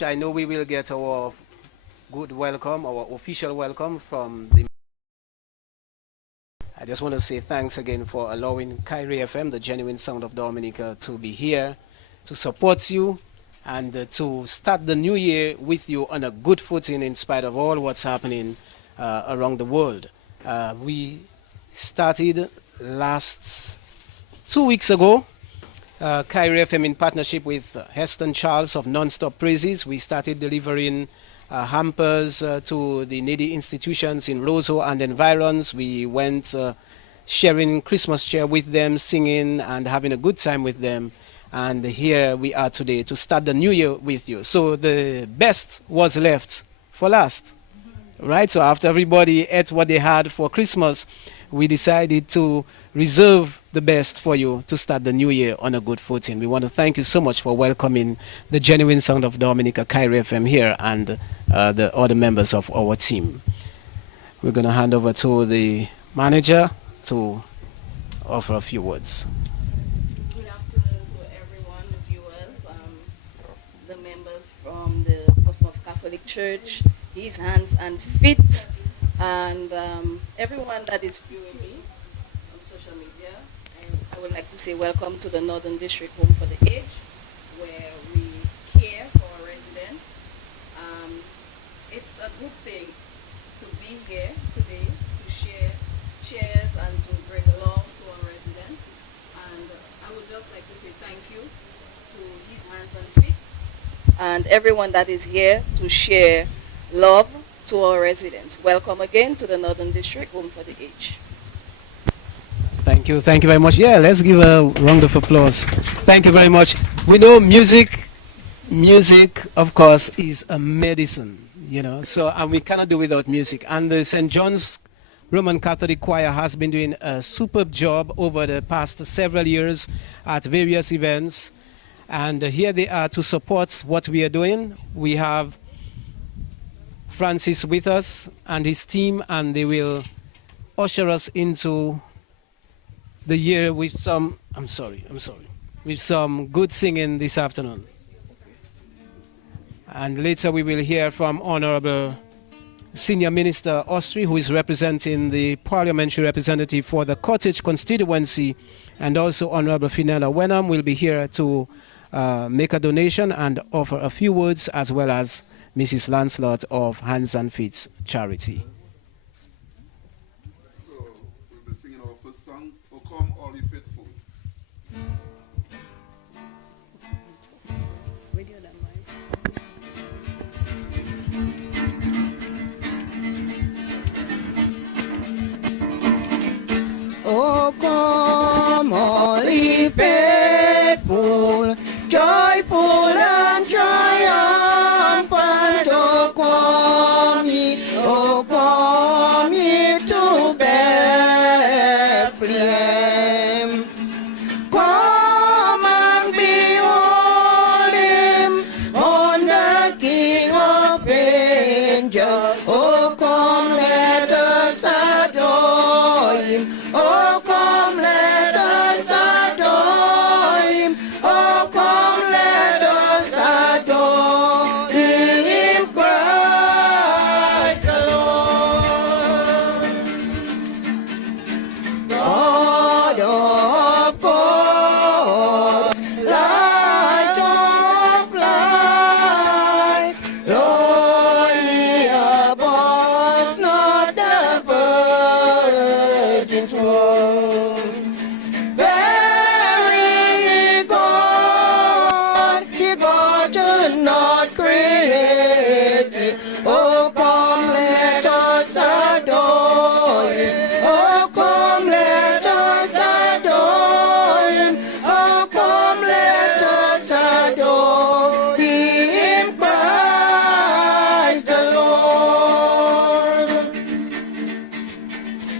much. I know we will get our good welcome, our official welcome from the. I just want to say thanks again for allowing Kyrie FM, the genuine sound of Dominica, to be here to support you and to start the new year with you on a good footing in spite of all what's happening around the world. We started last 2 weeks ago, Kyrie FM in partnership with Heston Charles of Nonstop Praises. We started delivering hampers to the needy institutions in Roseau and environs. We went sharing Christmas cheer with them, singing and having a good time with them. And here we are today to start the new year with you. So the best was left for last, right? So after everybody ate what they had for Christmas, we decided to reserve the best for you to start the new year on a good footing. We want to thank you so much for welcoming the genuine sound of Dominica, Kyrie FM here, and the other members of our team. We're going to hand over to the manager to offer a few words. Good afternoon to everyone, the viewers, the members from the Portsmouth Catholic Church, His Hands and Feet, and everyone that is viewing me on social media. And I would like to say welcome to the Northern District Home for the Aged, where we care for our residents. It's a good thing to be here today to share cheers and to bring love to our residents. And I would just like to say thank you to His Hands and Feet and everyone that is here to share love to our residents. Welcome again to the Northern District Home for the Aged. Thank you very much. Yeah, let's give a round of applause. Thank you very much. We know music, of course, is a medicine, you know, so and we cannot do without music. And the St. John's Roman Catholic Choir has been doing a superb job over the past several years at various events. And here they are to support what we are doing. We have Francis with us and his team, and they will usher us into the year with some, with some good singing this afternoon. And later we will hear from Honorable Senior Minister Ostry, who is representing the parliamentary representative for the Cottage constituency, and also Honorable Finella Wenham will be here to make a donation and offer a few words, as well as Mrs. Lancelot of Hands and Feet Charity. So we'll be singing our first song, O Come All Ye Faithful. O come all ye faithful, joyful and triumphant, O come ye to Bethlehem. Come and behold him, on the King of angels. Oh, come, let us adore him. Oh, come, let us adore him. Oh, come, let us adore him, Christ the Lord. God of God, light of light, Lord, he abhors not the virgin's womb. Very God, begotten, not created. Oh, come, let us adore him. Oh, come, let us adore him. Oh, come, let us adore him, Christ the Lord.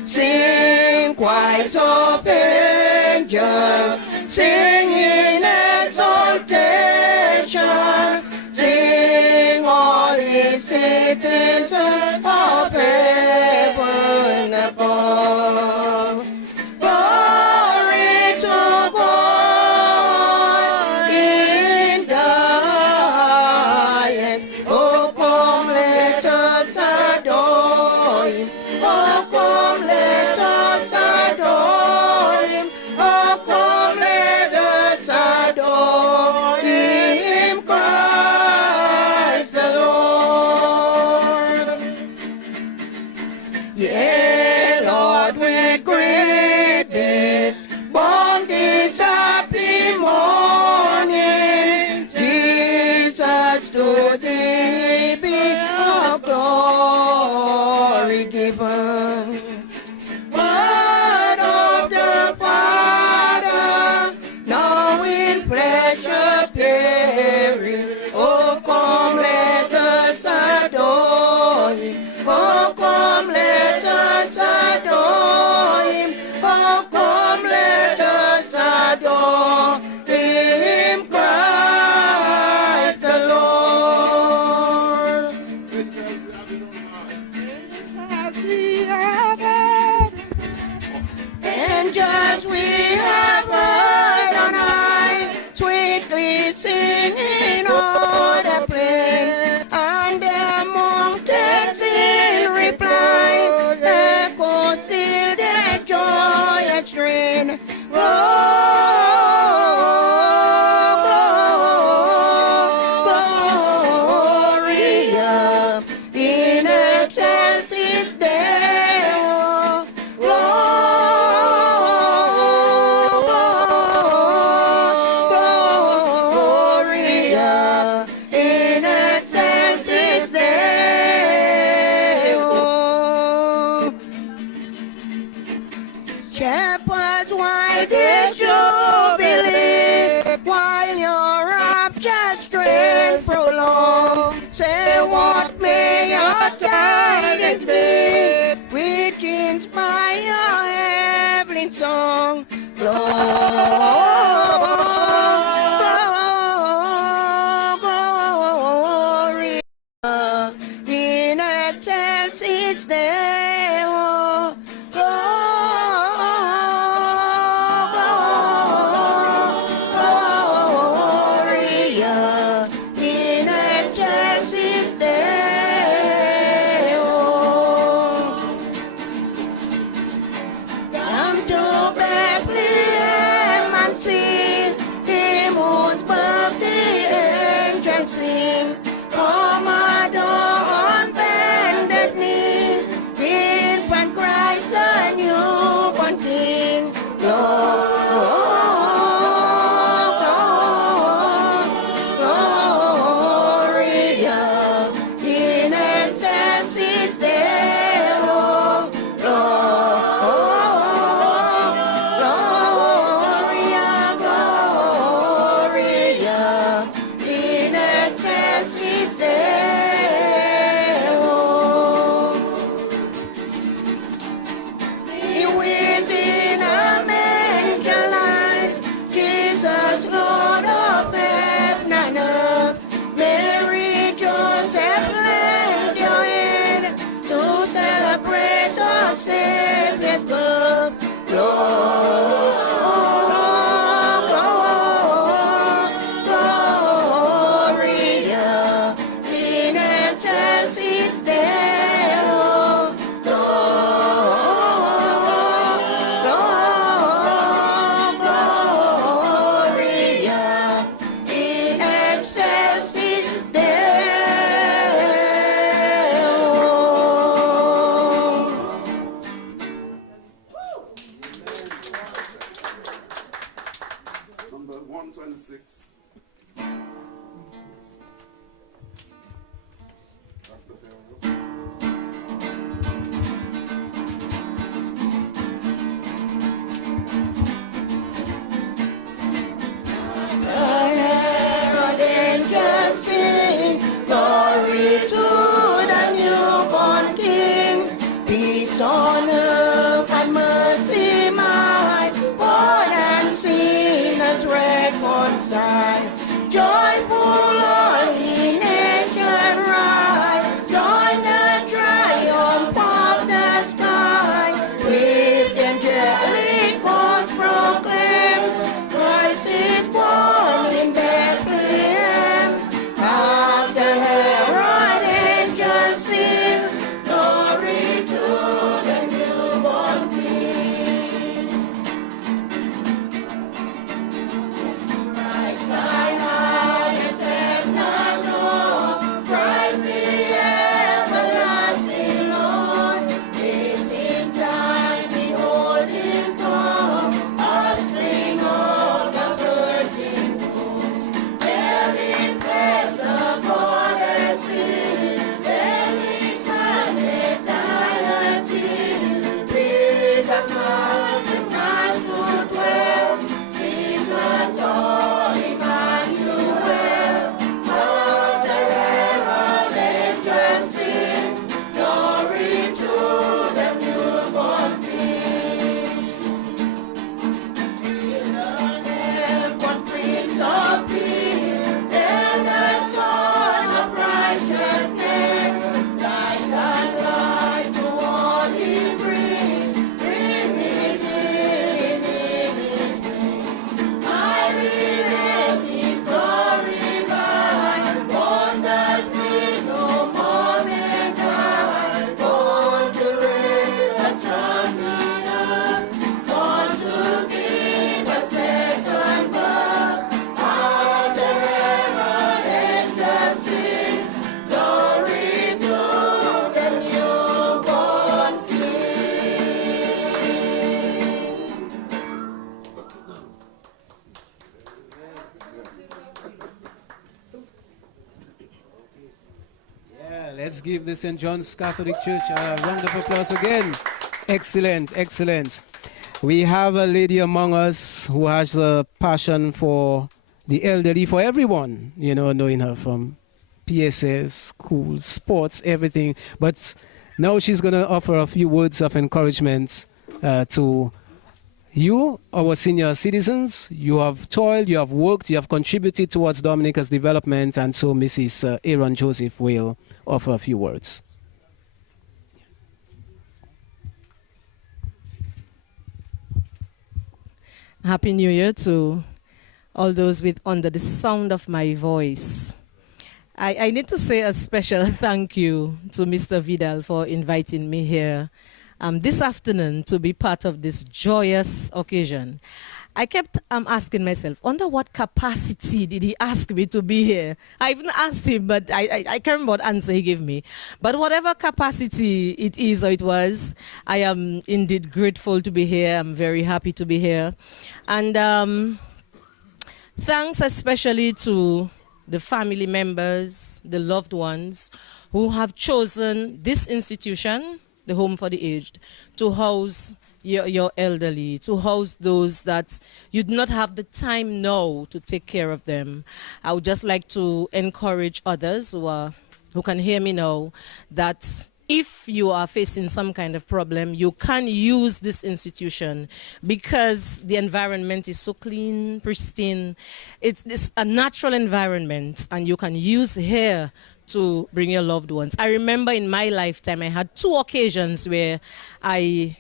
Sing, choirs of angels, sing in exaltation, sing all ye citizens of heaven above. Glory to God in the highest. just to thee be all glory given. Word of the Father, now in flesh appearing. Oh, come, let us adore him. Oh, come, let us adore him. Oh, come, let us adore him, Christ the Lord. Angels we have heard on high, sweetly singing all the praise, and the mountains in reply echo still their joyous strain. Gloria in excelsis Deo. Gloria in excelsis Deo. Shepherds, why did you believe while your rapture strength prolong? Say, what may your tidings be, which inspire your heavenly song? Glory in excelsis Deo. Gloria in excelsis Deo. Come to Bethlehem and see him whose birth the angels sing. Come adore on bended knee, infant Christ the newborn King. Gloria in excelsis Deo. Gloria, Gloria in excelsis Deo. Let's give the St. John's Catholic Church a round of applause again. Excellent, excellent. We have a lady among us who has a passion for the elderly, for everyone, you know, knowing her from PSS, school, sports, everything. But now she's going to offer a few words of encouragement to you, our senior citizens. You have toiled, you have worked, you have contributed towards Dominica's development, and so Mrs. Aaron Joseph will offer a few words. Happy New Year to all those with under the sound of my voice. I need to say a special thank you to Mr. Vidal for inviting me here this afternoon to be part of this joyous occasion. I kept asking myself, under what capacity did he ask me to be here? I even asked him, but I can't remember what answer he gave me. But whatever capacity it is or it was, I am indeed grateful to be here. I'm very happy to be here. And thanks especially to the family members, the loved ones who have chosen this institution, the Home for the Aged, to house your elderly, to house those that you do not have the time now to take care of them. I would just like to encourage others who can hear me now that if you are facing some kind of problem, you can use this institution because the environment is so clean, pristine. It's a natural environment, and you can use here to bring your loved ones. I remember in my lifetime, I had 2 occasions where I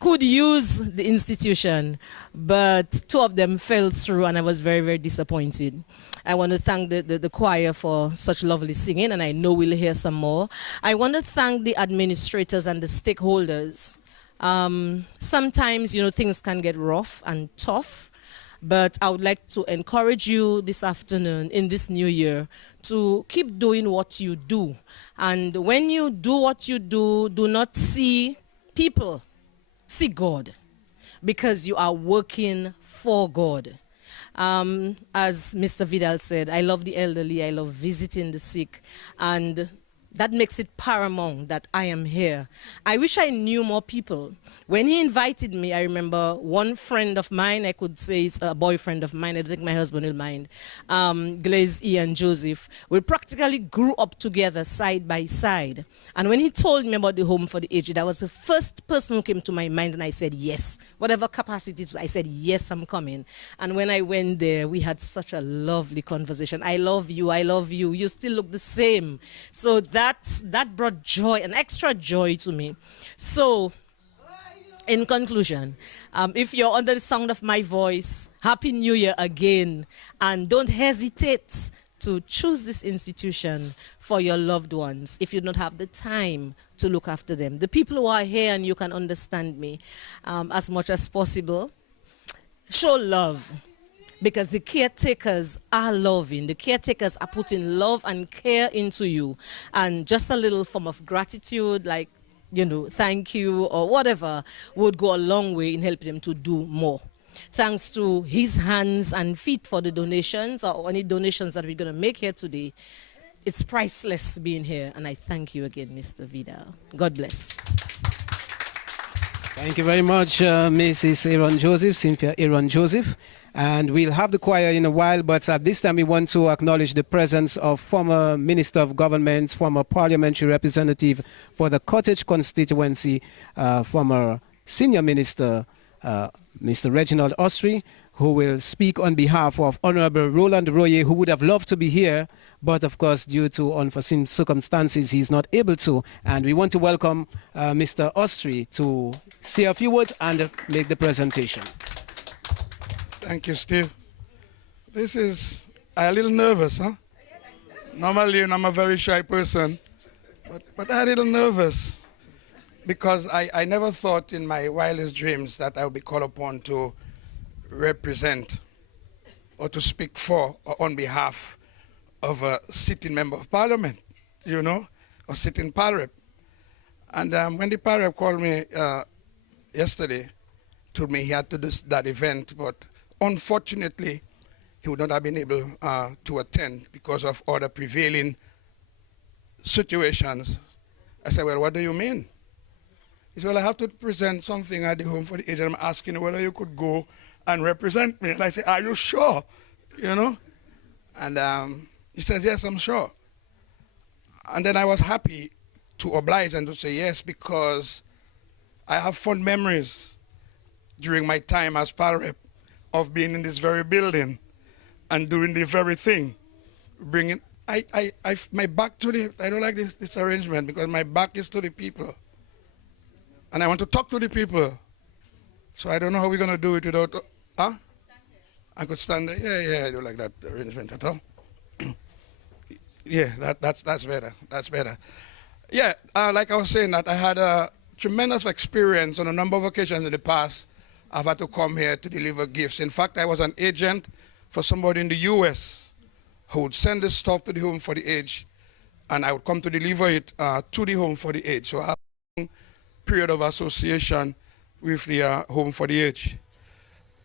could use the institution, but 2 of them fell through, and I was very, very disappointed. I want to thank the choir for such lovely singing, and I know we'll hear some more. I want to thank the administrators and the stakeholders. Sometimes, you know, things can get rough and tough, but I would like to encourage you this afternoon in this new year to keep doing what you do. And when you do what you do not see people, see God, because you are working for God. As Mr. Vidal said, I love the elderly, I love visiting the sick, and that makes it paramount that I am here. I wish I knew more people. When he invited me, I remember one friend of mine, I could say it's a boyfriend of mine, I don't think my husband will mind, Glaze Ian Joseph. We practically grew up together side by side. And when he told me about the Home for the Aged, that was the first person who came to my mind, and I said yes. Whatever capacity, I said yes, I'm coming. And when I went there, we had such a lovely conversation. I love you, you still look the same. So that brought joy, an extra joy to me. So, in conclusion, if you're under the sound of my voice, Happy New Year again, and don't hesitate to choose this institution for your loved ones if you don't have the time to look after them. The people who are here, and you can understand me as much as possible, show love. Because the caretakers are loving. The caretakers are putting love and care into you. And just a little form of gratitude, like, you know, thank you or whatever, would go a long way in helping them to do more. Thanks to his hands and feet for the donations or any donations that we're going to make here today. It's priceless being here. And I thank you again, Mr. Vidal. God bless. Thank you very much, Mrs. Aaron Joseph, Cynthia Aaron Joseph. And we'll have the choir in a while, but at this time we want to acknowledge the presence of former Minister of Government, former parliamentary representative for the Cottage constituency, former senior minister, Mr. Reginald Ostry, who will speak on behalf of Honorable Roland Royer, who would have loved to be here, but of course, due to unforeseen circumstances, he's not able to. And we want to welcome Mr. Ostry to say a few words and make the presentation. Thank you, Steve. This is a little nervous, huh? Normally, I'm a very shy person, but I'm a little nervous because I never thought in my wildest dreams that I would be called upon to represent or to speak for or on behalf of a sitting member of parliament, you know, or sitting parrep. And when the parrep called me yesterday, told me he had to do that event, but unfortunately, he would not have been able to attend because of all the prevailing situations. I said, well, what do you mean? He said, well, I have to present something at the home for the aged. I'm asking whether you could go and represent me. And I said, are you sure? You know? And he says, yes, I'm sure. And then I was happy to oblige and to say yes, because I have fond memories during my time as PAL rep of being in this very building and doing the very thing. Bringing, my back to the, I don't like this arrangement because my back is to the people. And I want to talk to the people. So I don't know how we're going to do it without, huh? I could stand there. Yeah, I don't like that arrangement at all. Yeah, that's better. That's better. Yeah, like I was saying, that I had a tremendous experience on a number of occasions in the past. I've had to come here to deliver gifts. In fact, I was an agent for somebody in the US who would send this stuff to the home for the aged, and I would come to deliver it to the home for the aged. So I have a period of association with the home for the aged.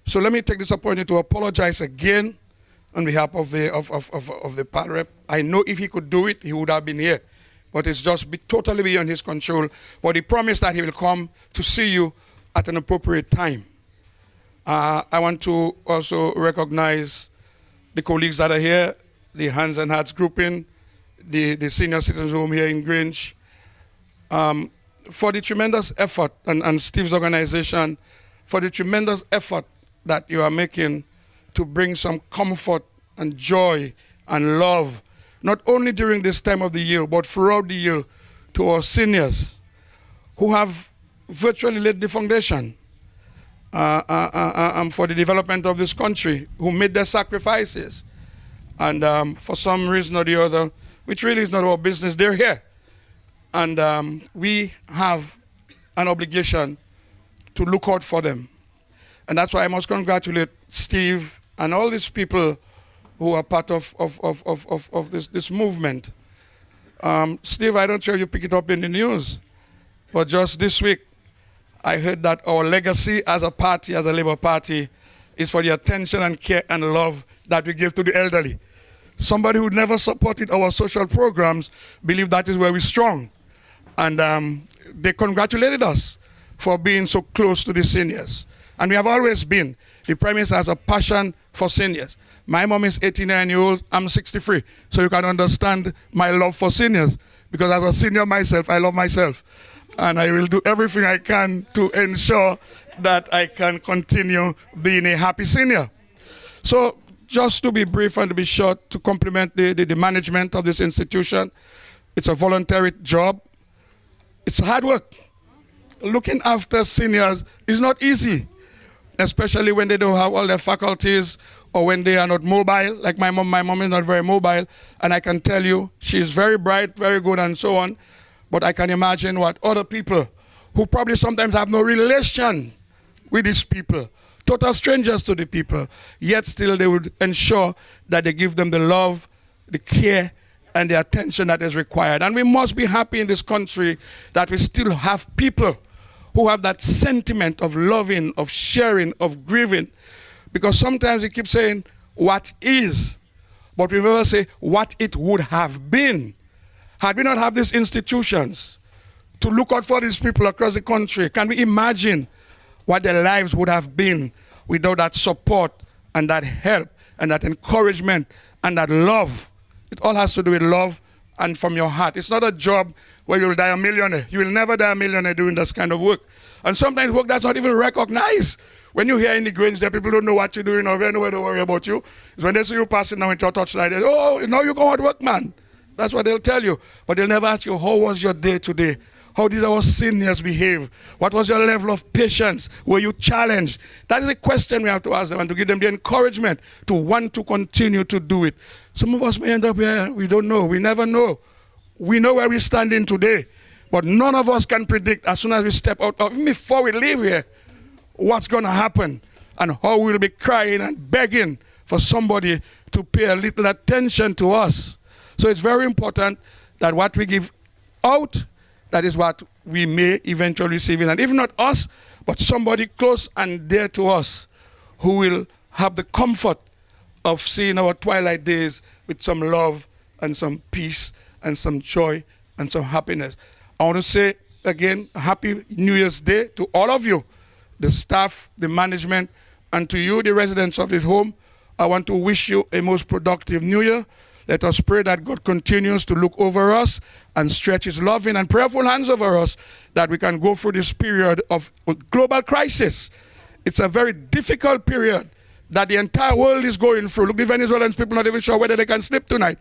So let me take this opportunity to apologize again on behalf of the PAL rep. I know if he could do it, he would have been here. But it's just totally beyond his control. But he promised that he will come to see you at an appropriate time. I want to also recognize the colleagues that are here, the Hands and Hearts grouping, the senior citizens home here in Grange, for the tremendous effort, and Steve's organization, for the tremendous effort that you are making to bring some comfort and joy and love, not only during this time of the year, but throughout the year, to our seniors who have virtually laid the foundation for the development of this country, who made their sacrifices. And for some reason or the other, which really is not our business, they're here. And we have an obligation to look out for them. And that's why I must congratulate Steve and all these people who are part of this movement. Steve, I don't sure you pick it up in the news, but just this week, I heard that our legacy as a party, as a Labour Party, is for the attention and care and love that we give to the elderly. Somebody who never supported our social programs believed that is where we're strong. And they congratulated us for being so close to the seniors. And we have always been. The Prime Minister has a passion for seniors. My mom is 89 years old, I'm 63. So you can understand my love for seniors. Because as a senior myself, I love myself. And I will do everything I can to ensure that I can continue being a happy senior. So just to be brief and to be short, to compliment the management of this institution, it's a voluntary job. It's hard work. Looking after seniors is not easy, especially when they don't have all their faculties or when they are not mobile. Like my mom is not very mobile, and I can tell you she's very bright, very good, and so on. But I can imagine what other people who probably sometimes have no relation with these people, total strangers to the people, yet still they would ensure that they give them the love, the care, and the attention that is required. And we must be happy in this country that we still have people who have that sentiment of loving, of sharing, of grieving. Because sometimes we keep saying, what is? But we never say, what it would have been. Had we not have these institutions to look out for these people across the country, can we imagine what their lives would have been without that support and that help and that encouragement and that love? It all has to do with love and from your heart. It's not a job where you'll die a millionaire. You will never die a millionaire doing this kind of work. And sometimes work that's not even recognized. When you hear in the Grange that people don't know what you're doing or they don't worry about you, it's when they see you passing now into a touchlight, they say, oh, now you're going to work, man. That's what they'll tell you. But they'll never ask you, how was your day today? How did our seniors behave? What was your level of patience? Were you challenged? That is a question we have to ask them and to give them the encouragement to want to continue to do it. Some of us may end up here, we don't know. We never know. We know where we're standing today. But none of us can predict as soon as we step out, even before we leave here, what's going to happen and how we'll be crying and begging for somebody to pay a little attention to us. So it's very important that what we give out, that is what we may eventually receive in. And if not us, but somebody close and dear to us who will have the comfort of seeing our twilight days with some love and some peace and some joy and some happiness. I want to say again, Happy New Year's Day to all of you, the staff, the management, and to you, the residents of this home. I want to wish you a most productive New Year. Let us pray that God continues to look over us and stretch his loving and prayerful hands over us, that we can go through this period of global crisis. It's a very difficult period that the entire world is going through. Look, the Venezuelans, people not even sure whether they can sleep tonight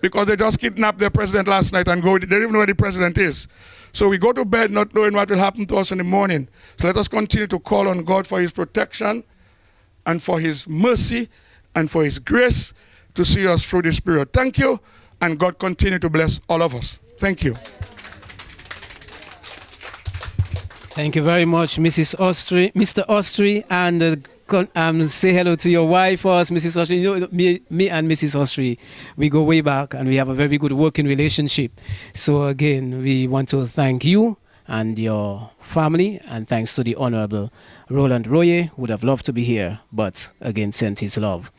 because they just kidnapped their president last night and they don't even know where the president is. So we go to bed not knowing what will happen to us in the morning. So let us continue to call on God for his protection and for his mercy and for his grace to see us through this period. Thank you, and God continue to bless all of us. Thank you. Thank you very much, Mrs. Austri, Mr. Austri, and say hello to your wife first, Mrs. Austri. You know, me and Mrs. Austri, we go way back, and we have a very good working relationship. So again, we want to thank you and your family, and thanks to the Honorable Roland Royer, who would have loved to be here, but again sent his love.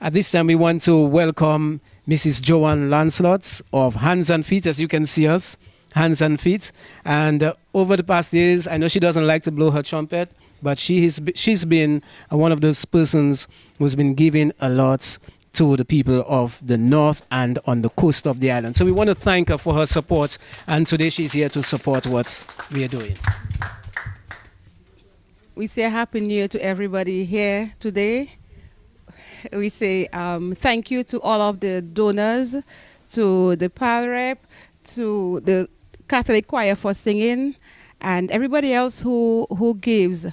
At this time, we want to welcome Mrs. Joanne Lancelot of Hands and Feet, as you can see us, Hands and Feet. And over the past years, I know she doesn't like to blow her trumpet, but she's been one of those persons who's been giving a lot to the people of the north and on the coast of the island. So we want to thank her for her support, and today she's here to support what we are doing. We say Happy New Year to everybody here today. We say thank you to all of the donors, to the PAL rep, to the Catholic choir for singing, and everybody else who gives.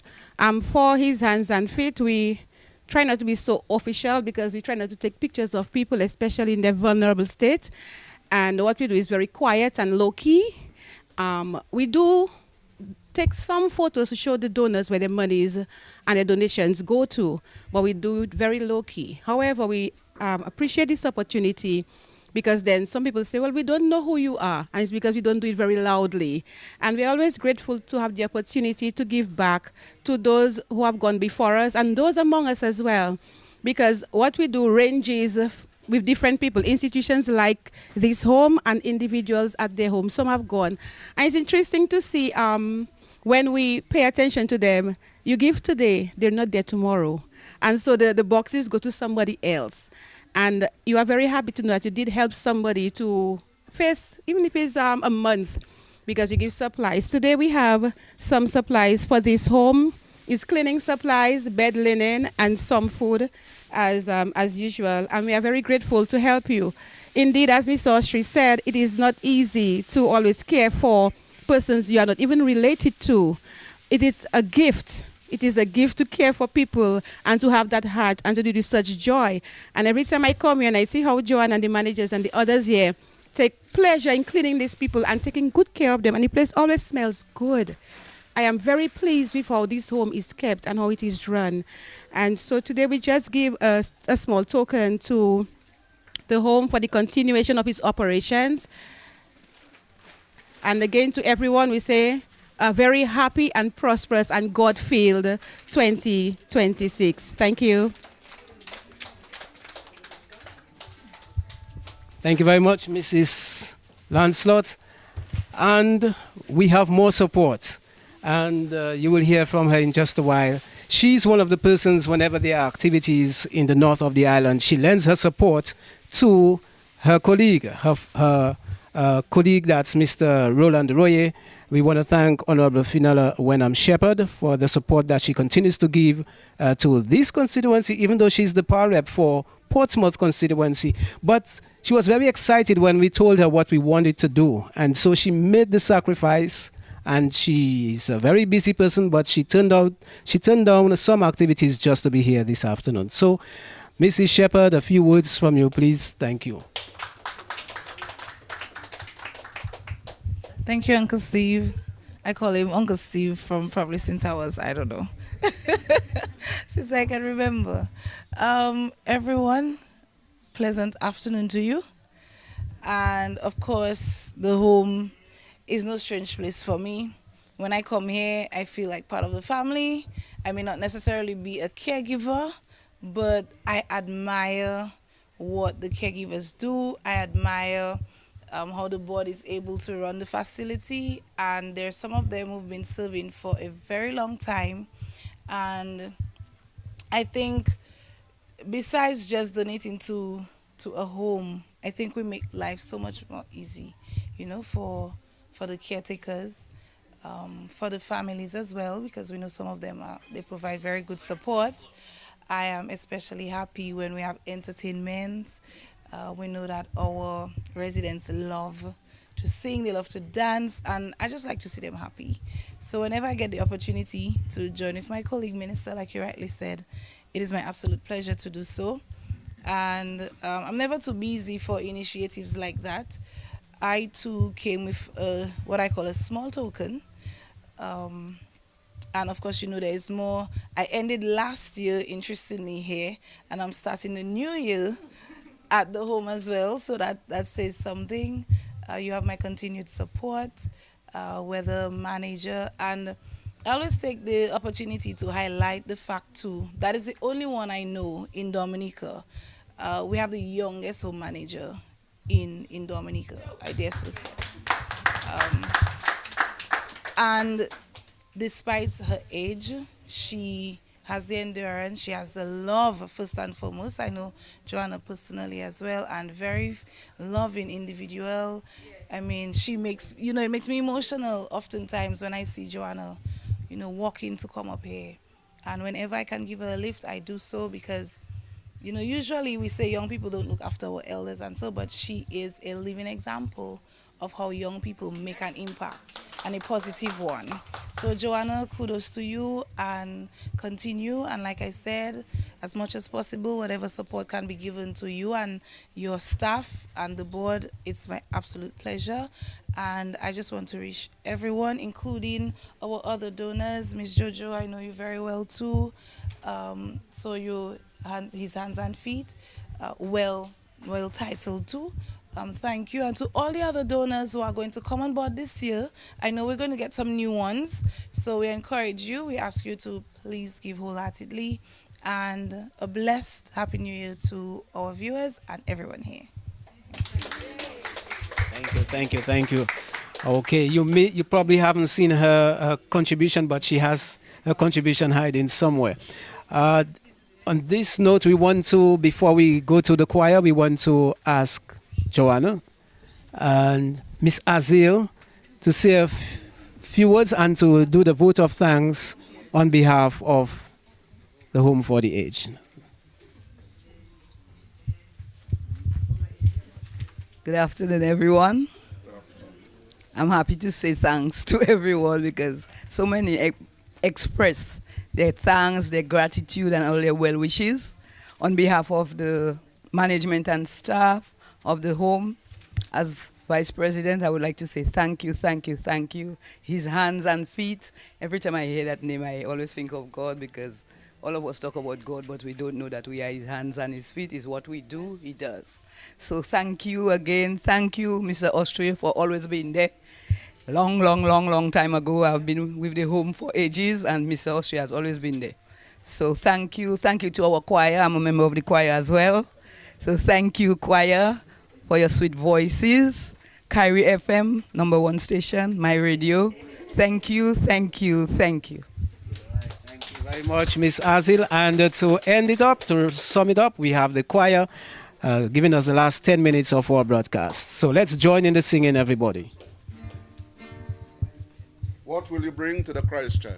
For his Hands and Feet, we try not to be so official because we try not to take pictures of people, especially in their vulnerable state. And what we do is very quiet and low-key. We do take some photos to show the donors where their monies and their donations go to, but we do it very low-key. However, we appreciate this opportunity because then some people say, well, we don't know who you are, and it's because we don't do it very loudly. And we're always grateful to have the opportunity to give back to those who have gone before us and those among us as well, because what we do ranges with different people, institutions like this home and individuals at their home. Some have gone. And it's interesting to see when we pay attention to them, you give today, they're not there tomorrow. And so the boxes go to somebody else. And you are very happy to know that you did help somebody to face, even if it's a month, because we give supplies. Today we have some supplies for this home. It's cleaning supplies, bed linen, and some food as usual. And we are very grateful to help you. Indeed, as Ms. Austri said, it is not easy to always care for persons you are not even related to. It is a gift. It is a gift to care for people and to have that heart and to do such joy. And every time I come here and I see how Joanne and the managers and the others here take pleasure in cleaning these people and taking good care of them, and the place always smells good. I am very pleased with how this home is kept and how it is run. And so today we just give a small token to the home for the continuation of its operations. And again, to everyone, we say a very happy and prosperous and God-filled 2026. Thank you. Thank you very much, Mrs. Lancelot. And we have more support. And you will hear from her in just a while. She's one of the persons, whenever there are activities in the north of the island, she lends her support to her colleague, her colleague, that's Mr. Roland Royer. We want to thank Honorable Finola Wenham Shepherd for the support that she continues to give to this constituency, even though she's the PAL rep for Portsmouth constituency. But she was very excited when we told her what we wanted to do. And so she made the sacrifice, and she's a very busy person, but she turned down some activities just to be here this afternoon. So, Mrs. Shepherd, a few words from you, please. Thank you. Thank you, Uncle Steve. I call him Uncle Steve from probably since I was, I don't know, since I can remember. Everyone, pleasant afternoon to you. And of course, the home is no strange place for me. When I come here, I feel like part of the family. I may not necessarily be a caregiver, but I admire what the caregivers do. I admire how the board is able to run the facility, and there's some of them who've been serving for a very long time. And I think besides just donating to a home, I think we make life so much more easy, for the caretakers, for the families as well, because we know some of them they provide very good support. I am especially happy when we have entertainment. We know that our residents love to sing, they love to dance, and I just like to see them happy. So whenever I get the opportunity to join with my colleague minister, like you rightly said, it is my absolute pleasure to do so. And I'm never too busy for initiatives like that. I too came with what I call a small token. And of course, there is more. I ended last year, interestingly, here, and I'm starting the new year at the home as well. So that says something. You have my continued support, whether manager, and I always take the opportunity to highlight the fact too that is the only one I know in Dominica. We have the youngest home manager in Dominica, I dare so say. And despite her age, she has the endurance, she has the love first and foremost. I know Joanna personally as well, and very loving individual. I mean, she makes, it makes me emotional oftentimes when I see Joanna, walking to come up here. And whenever I can give her a lift, I do so because, usually we say young people don't look after our elders and so, but she is a living example of how young people make an impact, and a positive one. So Joanna, kudos to you, and continue. And like I said, as much as possible, whatever support can be given to you and your staff and the board, it's my absolute pleasure. And I just want to wish everyone, including our other donors, Miss Jojo, I know you very well too. So his hands and feet, well titled too. Thank you. And to all the other donors who are going to come on board this year, I know we're going to get some new ones. So we encourage you, we ask you to please give wholeheartedly. And a blessed Happy New Year to our viewers and everyone here. Thank you. Okay, you probably haven't seen her contribution, but she has her contribution hiding somewhere. On this note, we want to, before we go to the choir, we want to ask Joanna and Miss Azil to say a few words and to do the vote of thanks on behalf of the Home for the Aged. Good afternoon, everyone. I'm happy to say thanks to everyone because so many express their thanks, their gratitude, and all their well wishes on behalf of the management and staff of the home. As Vice President, I would like to say thank you. His hands and feet. Every time I hear that name, I always think of God, because all of us talk about God, but we don't know that we are his hands and his feet. Is what we do, he does. So thank you again. Thank you, Mr. Austria, for always being there. Long time ago, I've been with the home for ages, and Mr. Austria has always been there. So thank you. Thank you to our choir. I'm a member of the choir as well. So thank you, choir, for your sweet voices. Kyrie FM, #1 station, my radio. Thank you. Thank you very much, Miss Azil. And to end it up, to sum it up, we have the choir giving us the last 10 minutes of our broadcast. So let's join in the singing, everybody. What will you bring to the Christ child?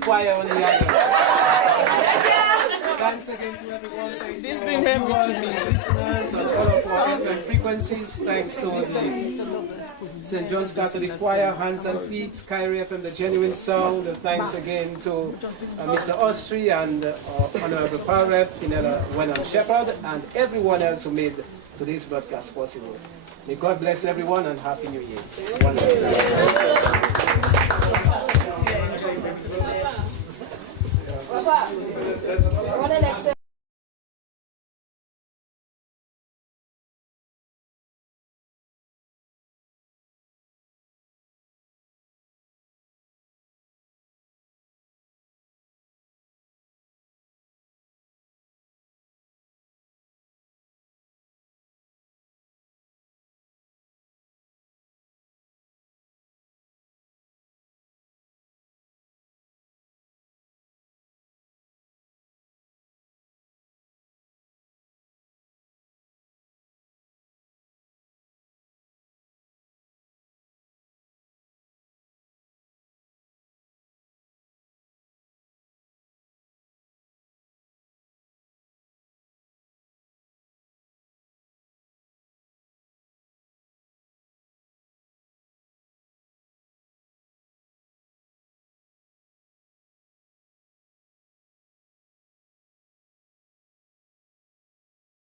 choir on the island. Thanks again to everyone. Thanks to all listeners on all of our FM frequencies. Thanks to the St. John's Catholic Choir, Hands and Feet, Kyrie FM, the Genuine Sound. Thanks again to Mr. Austri and Honorable Power Rep, Pinella Wenham Shepherd, and everyone else who made today's broadcast possible. May God bless everyone and Happy New Year. Papa,